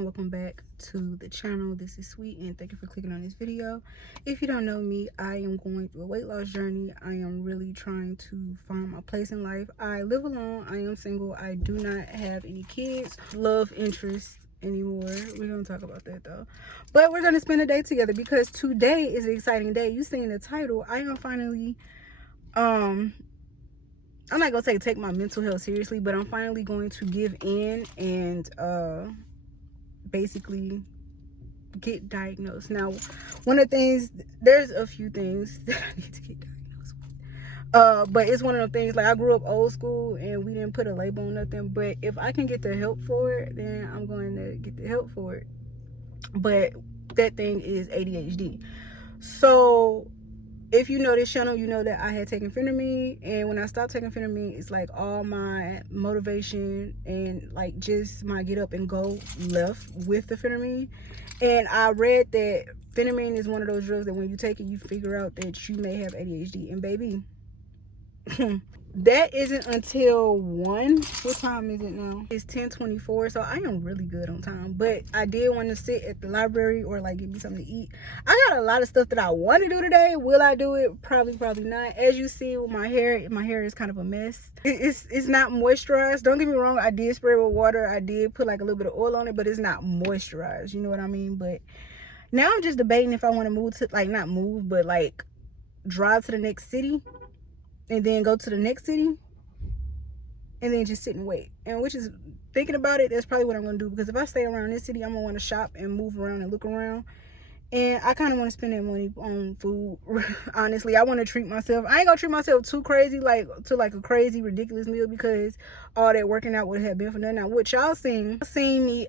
Welcome back to the channel. This is Sweet, and thank you for clicking on this video. If you don't know me, I am going through a weight loss journey. I am really trying to find my place in life. I live alone. I am single. I do not have any kids, love interest anymore. We're gonna talk about that though, but we're gonna spend a day together because today is an exciting day. You seen the title. I am finally I'm not gonna say take my mental health seriously, but I'm finally going to give in and basically get diagnosed. Now, one of the things, there's a few things that I need to get diagnosed with, but it's one of the things, like, I grew up old school and we didn't put a label on nothing, but if I can get the help for it, then I'm going to get the help for it. But that thing is ADHD. So if you know this channel, you know that I had taken Phentermine, and when I stopped taking Phentermine, it's like all my motivation and like just my get up and go left with the Phentermine. And I read that Phentermine is one of those drugs that when you take it, you figure out that you may have ADHD. And baby, that isn't until 1. What time is it now? It's 10:24, so I am really good on time. But I did want to sit at the library or like get me something to eat. I got a lot of stuff that I want to do today. Will I do it? Probably not. As you see with my hair is kind of a mess. It's not moisturized. Don't get me wrong, I did spray it with water. I did put like a little bit of oil on it, but it's not moisturized. You know what I mean? But now I'm just debating if I want to move to, like, not move, but like drive to the next city and then go to the next city and then just sit and wait. And which is, thinking about it, that's probably what I'm gonna do, because if I stay around this city, I'm gonna want to shop and move around and look around, and I kind of want to spend that money on food. Honestly, I want to treat myself. I ain't gonna treat myself too crazy, like to like a crazy ridiculous meal, because all that working out would have been for nothing. Now, what y'all seen me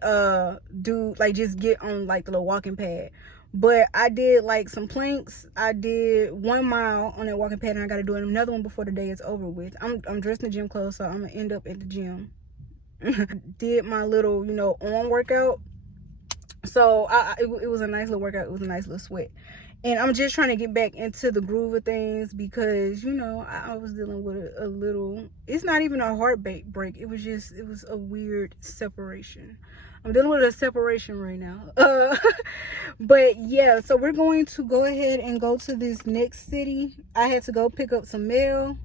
do, like, just get on like the little walking pad. But I did like some planks. I did 1 mile on that walking pad, and I got to do another one before the day is over with. I'm dressed in gym clothes, so I'm gonna end up at the gym. Did my little, arm workout. So it was a nice little workout. It was a nice little sweat. And I'm just trying to get back into the groove of things, because I was dealing with a little, it's not even a heartbreak break. It was a weird separation. I'm dealing with a separation right now. But yeah, so we're going to go ahead and go to this next city. I had to go pick up some mail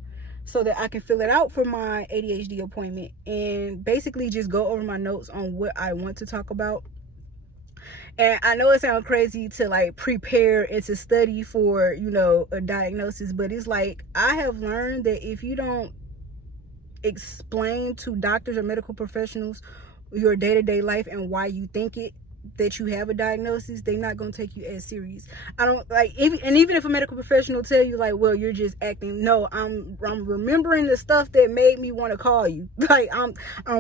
so that I can fill it out for my ADHD appointment, and basically just go over my notes on what I want to talk about. And I know it sounds crazy to like prepare and to study for, a diagnosis, but it's like, I have learned that if you don't explain to doctors or medical professionals your day-to-day life and why you think that you have a diagnosis, they're not going to take you as serious. I don't like, even if a medical professional tell you like, well, you're just acting, no, I'm remembering the stuff that made me want to call you. Like, I'm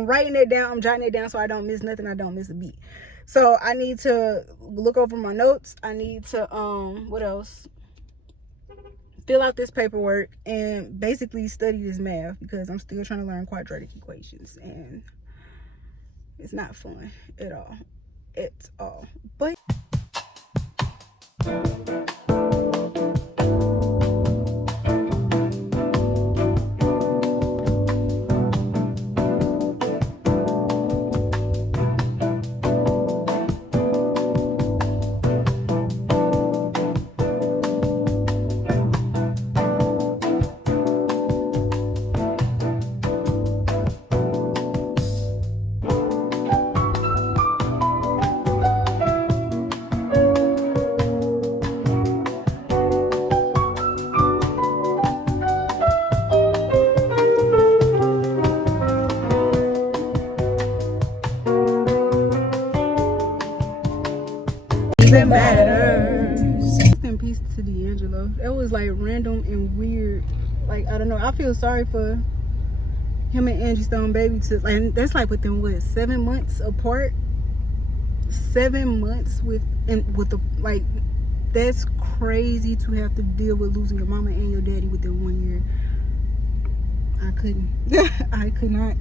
writing it down, I'm jotting it down so I don't miss nothing, I don't miss a beat. So I need to look over my notes. I need to what else, fill out this paperwork and basically study this math, because I'm still trying to learn quadratic equations, and it's not fun at all. But matters. Rest in peace to D'Angelo. That was like random and weird. Like, I don't know. I feel sorry for him and Angie Stone Baby to, like, that's like within what, 7 months apart. 7 months with the, like, that's crazy to have to deal with losing your mama and your daddy within 1 year. I couldn't. I could not.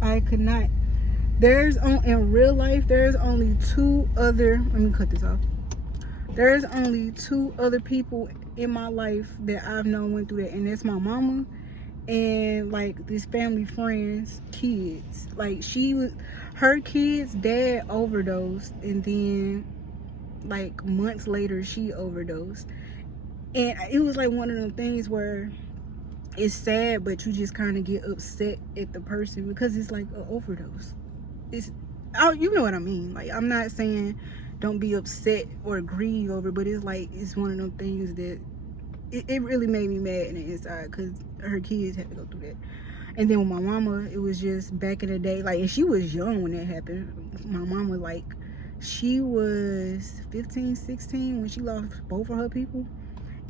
I could not. In real life, there's only two other, let me cut this off. There's only two other people in my life that I've known went through that, and that's my mama and like this family friend's kids. Like, her kids' dad overdosed, and then like months later she overdosed, and it was like one of them things where it's sad, but you just kind of get upset at the person because it's like an overdose. You know what I mean. Like, I'm not saying don't be upset or grieve over it, but it's like, it's one of them things that it really made me mad in the inside because her kids had to go through that. And then with my mama, it was just back in the day, like, and she was young when that happened. My mama, like, she was 15, 16 when she lost both of her people,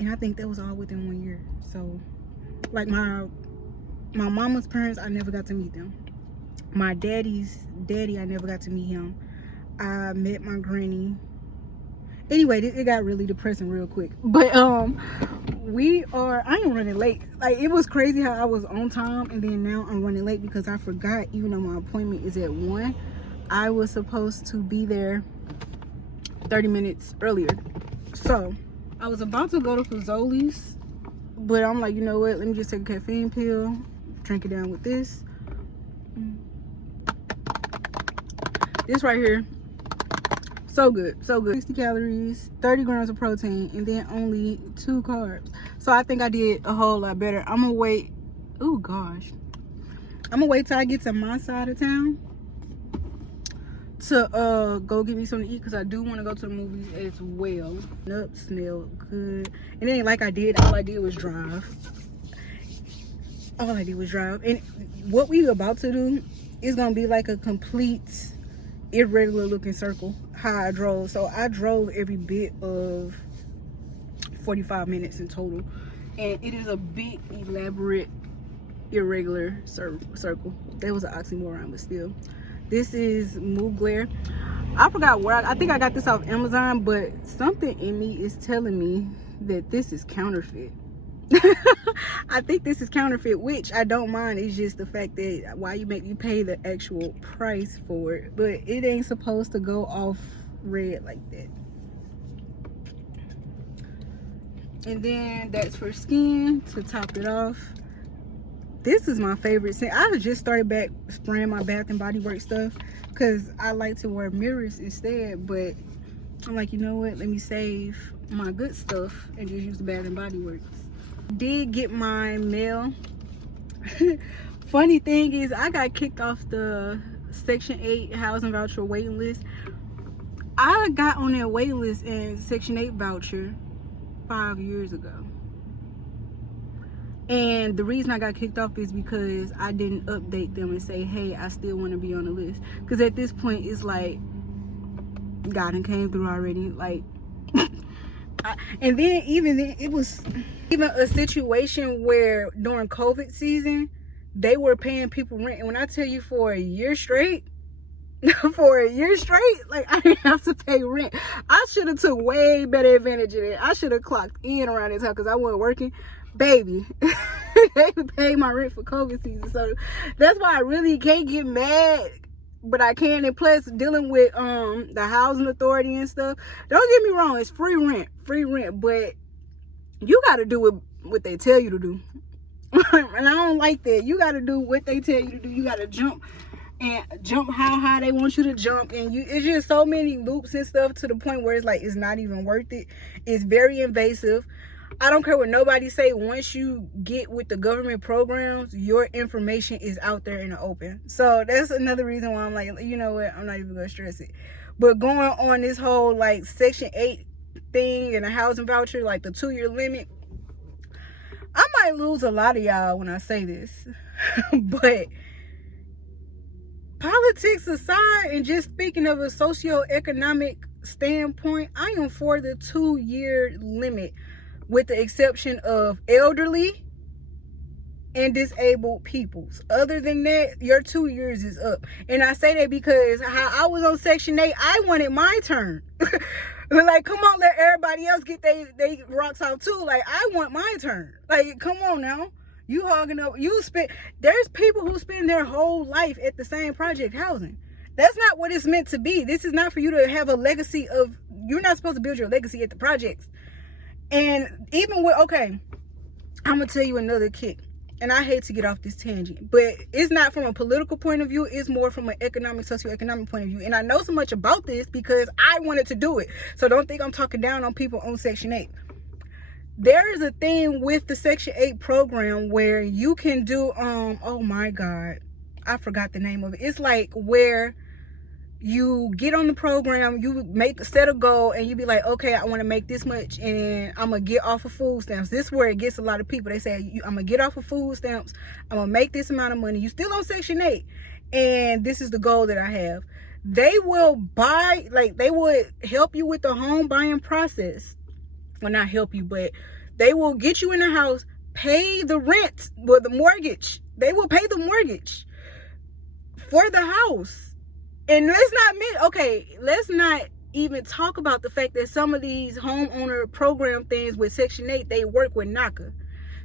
and I think that was all within 1 year. So, like, my mama's parents, I never got to meet them. My daddy's daddy, I never got to meet him. I met my granny. Anyway, it got really depressing real quick. But I am running late. Like, it was crazy how I was on time, and then now I'm running late because I forgot, even though my appointment is at 1, I was supposed to be there 30 minutes earlier. So I was about to go to Fazoli's, but I'm like, you know what, let me just take a caffeine pill, drink it down with this right here. So good, so good. 60 calories, 30 grams of protein, and then only 2 carbs. So I think I did a whole lot better. I'm gonna wait. Oh gosh, I'm gonna wait till I get to my side of town to go get me something to eat, because I do want to go to the movies as well. Up, smell good, and then like all I did was drive. And what we about to do is gonna be like a complete irregular looking circle how I drove. So I drove every bit of 45 minutes in total, and it is a big elaborate irregular circle. That was an oxymoron, but still. This is Mugler. I forgot where I think I got this off Amazon, but something in me is telling me that this is counterfeit. I think this is counterfeit, which I don't mind. It's just the fact that why you make me pay the actual price for it, but it ain't supposed to go off red like that. And then that's for skin to top it off. This is my favorite scent. I just started back spraying my Bath and Body Works stuff because I like to wear mirrors instead, but I'm like, you know what, let me save my good stuff and just use the Bath and Body Works. Did get my mail. Funny thing is, I got kicked off the Section 8 housing voucher waiting list. I got on that waiting list in Section 8 voucher 5 years ago. And the reason I got kicked off is because I didn't update them and say, hey, I still want to be on the list. Because at this point, it's like, God done came through already. Like, and then even then, it was even a situation where during COVID season, they were paying people rent. And when I tell you for a year straight, like, I didn't have to pay rent. I should have took way better advantage of it. I should have clocked in around this time because I wasn't working. Baby, they paid my rent for COVID season. So that's why I really can't get mad, but I can. And plus, dealing with the housing authority and stuff, don't get me wrong, it's free rent, but you got to do what they tell you to do. And I don't like that. You got to do what they tell you to do. You got to jump how high they want you to jump, and it's just so many loops and stuff to the point where it's like, it's not even worth it. It's very invasive. I don't care what nobody say. Once you get with the government programs, your information is out there in the open. So that's another reason why I'm like, you know what, I'm not even gonna stress it. But going on this whole like Section 8 thing and a housing voucher, like the 2-year limit, I might lose a lot of y'all when I say this. But politics aside, and just speaking of a socioeconomic standpoint, I am for the 2-year limit, with the exception of elderly and disabled peoples. Other than that, your 2 years is up. And I say that because how I was on Section 8, I wanted my turn. Like, come on, let everybody else get they rocks off too. Like, I want my turn. Like, come on now. You hogging up. There's people who spend their whole life at the same project housing. That's not what it's meant to be. This is not for you to have a legacy of, you're not supposed to build your legacy at the projects. And even with, okay, I'm going to tell you another kick. And I hate to get off this tangent, but it's not from a political point of view. It's more from an economic, socioeconomic point of view. And I know so much about this because I wanted to do it. So don't think I'm talking down on people on Section 8. There is a thing with the Section 8 program where you can do, oh my God, I forgot the name of it. It's like where you get on the program, you set a goal, and you be like, okay, I want to make this much, and I'm going to get off of food stamps. This is where it gets a lot of people. They say, I'm going to get off of food stamps. I'm going to make this amount of money. You still on Section 8, and this is the goal that I have. They will they would help you with the home buying process. Well, not help you, but they will get you in the house, pay the rent, or the mortgage. They will pay the mortgage for the house. And let's not even talk about the fact that some of these homeowner program things with Section 8, they work with NACA.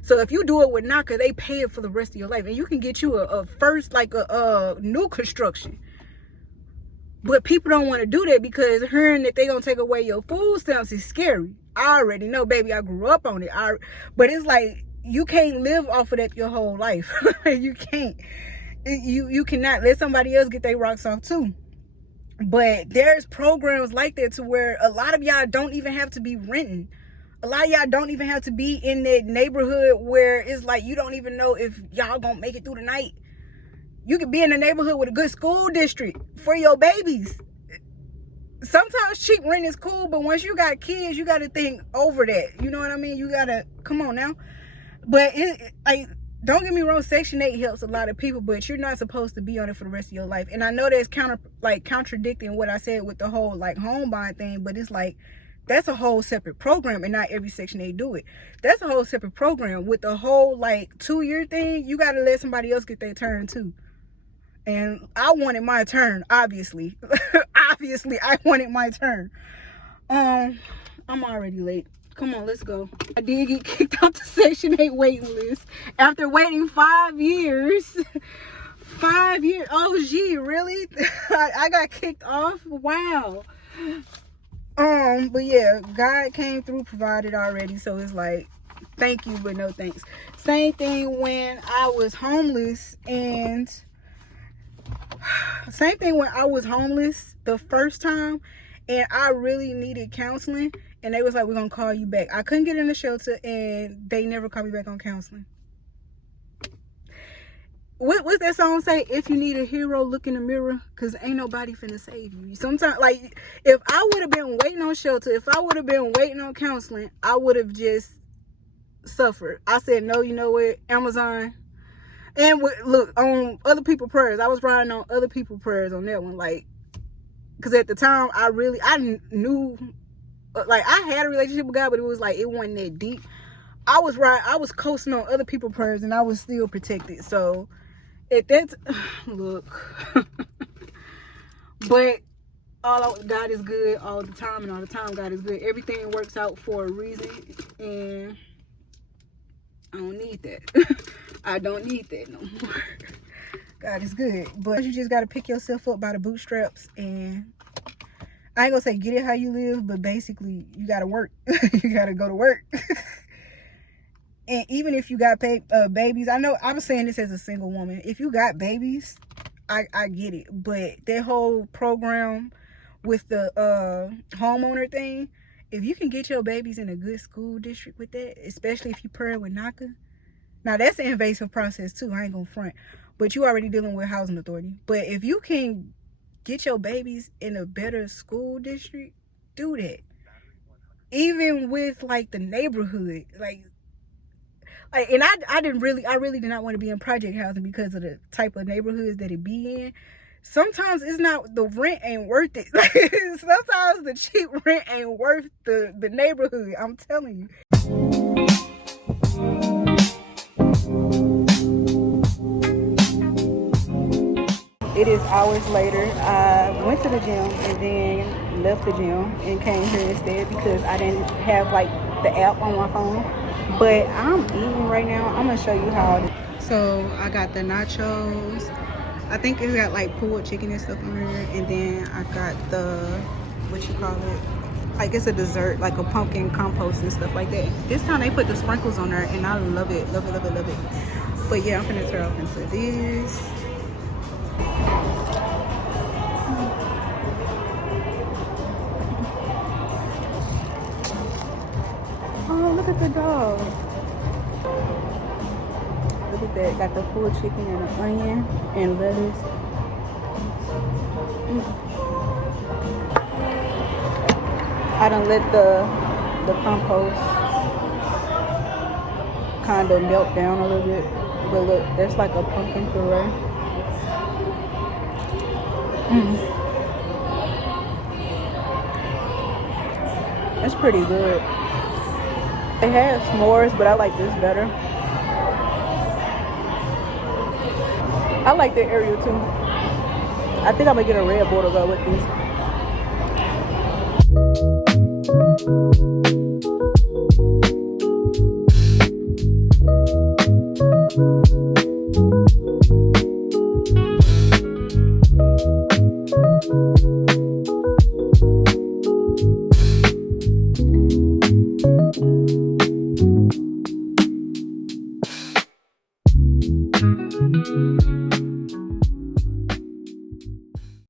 So if you do it with NACA, they pay it for the rest of your life. And you can get you a first, like a new construction. But people don't want to do that because hearing that they're going to take away your food stamps is scary. I already know, baby. I grew up on it. But it's like, you can't live off of that your whole life. You can't. You cannot let somebody else get their rocks off too. But there's programs like that to where a lot of y'all don't even have to be renting. A lot of y'all don't even have to be in that neighborhood where it's like you don't even know if y'all gonna make it through the night. You could be in a neighborhood with a good school district for your babies. Sometimes cheap rent is cool, but once you got kids, you got to think over that. You know what I mean? You got to, come on now. But don't get me wrong, Section 8 helps a lot of people, but you're not supposed to be on it for the rest of your life. And I know that's contradicting what I said with the whole like home buying thing, but it's like, that's a whole separate program, and not every Section 8 do it. That's a whole separate program. With the whole like 2-year thing, you got to let somebody else get their turn too. And I wanted my turn, obviously. Obviously, I wanted my turn. I'm already late. Come on, let's go. I did get kicked off the Section 8 waiting list after waiting 5 years. 5 years. Oh, gee, really? I got kicked off? Wow. But yeah, God came through, provided already. So it's like, thank you, but no thanks. Same thing when I was homeless, the first time, and I really needed counseling, and they was like, we're gonna call you back. I couldn't get in the shelter, and they never called me back on counseling. What's that song say? If you need a hero, look in the mirror, because ain't nobody finna save you. Sometimes, like, if I would have been waiting on shelter, if I would have been waiting on counseling, I would have just suffered. I said, no, you know what, Amazon. And look, on other people's prayers. I was riding on other people's prayers on that one. Like, because at the time, I knew, like, I had a relationship with God, but it was like, it wasn't that deep. I was coasting on other people's prayers, and I was still protected. So, at that, look. But God is good all the time, and all the time God is good. Everything works out for a reason, and I don't need that. I don't need that no more. God is good. But you just got to pick yourself up by the bootstraps, and I ain't gonna say get it how you live, but basically you got to work. You got to go to work. And even if you got babies, I know I was saying this as a single woman. If you got babies, I get it. But that whole program with the homeowner thing, if you can get your babies in a good school district with that, especially if you pair with NACA. Now, that's an invasive process too. I ain't gonna front. But you already dealing with housing authority. But if you can get your babies in a better school district, do that. Even with like the neighborhood, and I really did not want to be in project housing because of the type of neighborhoods that it be in. sometimes it's not, the rent ain't worth it. Sometimes the cheap rent ain't worth the neighborhood. I'm telling you. It is hours later. I went to the gym and then left the gym and came here instead because I didn't have like the app on my phone. But I'm eating right now. I'm gonna show you how. So I got the nachos. I think it got like pulled chicken and stuff on here, and then I got the, what you call it, like it's a dessert, like a pumpkin compost and stuff like that. This time they put the sprinkles on there and I love it, love it, love it, love it. But yeah, I'm gonna turn off into this. Oh, look at the dog. Look at that. Got the pulled chicken and an onion and lettuce. I done let the compost kind of melt down a little bit. But look, that's like a pumpkin puree. That's pretty good. They had s'mores, but I like this better. I like the area too. I think I'm gonna get a red border go with these.